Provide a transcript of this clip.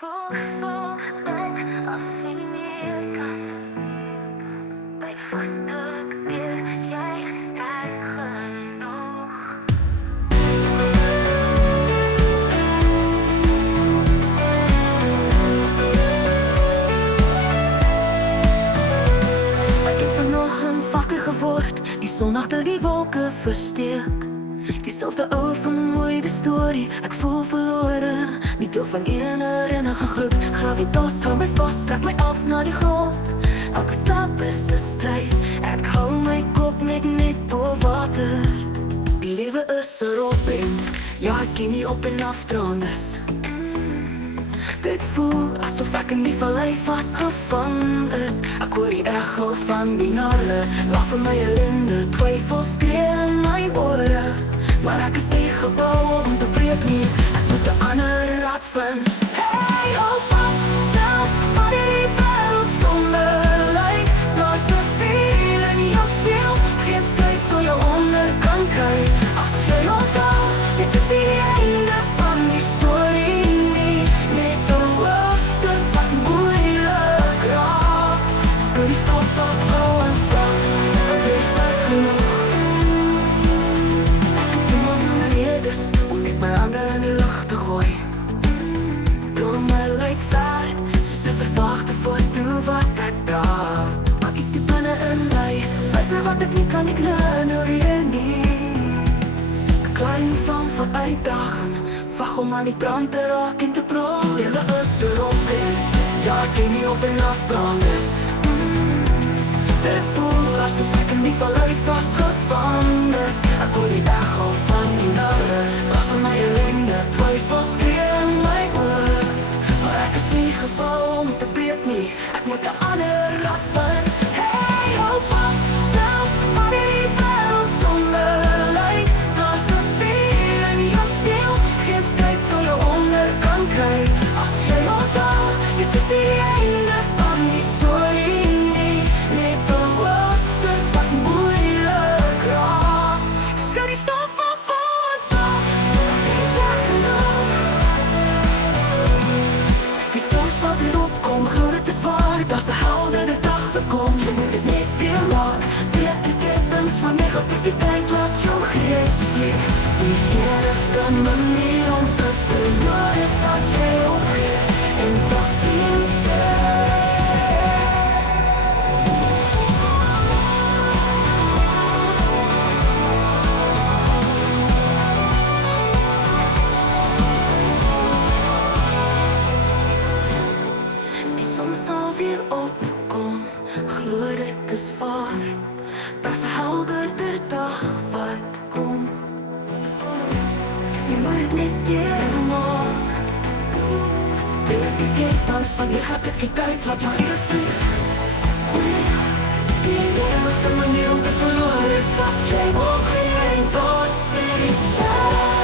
Voel het alsof je niet meer kan. Bij het voorste keer, jij is sterk genoeg. Ik heb vanochtend wakker geword, die zon achter die wolken versteek. Diezelfde oude vermoeide story, ek voel verloren. Niet deel van een herinnige groep. Gravitas hou my vast, trek my af na die grond. Elke stap is 'n stryd, ek hou my kop net bo water. Die lewe is 'n rolprent, ja ek ken nie op en af draandes. Dit voel asof ek in die vallei vasgevang is. Ek hoor die echo van die narre, lach vir my ellende, twyfel skree in my ore. Maar ek is nie gebou om te breek nie, ek moet 'n ander raad vind. Hey, hou vast, selfs wanneer die wêreld somber lyk. Daar's 'n vuur in jou siel, geen stryd sal jou onder kan kry. As jy onthou, dit is die einde van die storie nie, net 'n hoofstuk wat moeilik raak. Stories stop wat hou en slag, ek is sterk genoeg. Om net my hande in die lucht te gooi. Door my lyk ver, soos 'n verwagte foto wat ek dra. Maar iets diep binne in my, luister wat ek nie kan ignoreer nie. 'n Klein vlam van uitdaging, wag om aan die brand te raak en te brand. Lewe is 'n rolprent, ja ek ken nie op en af brandes. Dit voel asof ek in die vallei vasgevang is. Ek hoor die echo van die narre, lach vir my ellende, twyfel skree in my oor. Maar ek is nie gebou om te breek nie, ek moet 'n ander raad vind. Hey, hou vast, selfs wanneer die wêreld somber lyk. Daar's 'n vuur in jou siel, geen stryd sal jou onder kan kry. As jy onthou, dit is die einde van die storie nie, net 'n hoofstuk wat moeilik raak. Stories stop van voor en slag, ek is sterk genoeg. Die zon sal weer opkom, glo dit is waar. Daar's 'n heldere dag gekom, jy moet dit net deurmaak. Breek die ketens van negativiteit, laat jou gees vlieg. Die enigste manier om te verloor is as jy opgee en toch sien ster. Die zon sal weer opkom, glo dit is waar. Daar's 'n helderder dag wat kom. Jy moet dit net deurmaak. Breek die ketens van negativiteit, laat jou gees vlieg. Die enigste manier om te verloor is as jy opgee en tot sien ster.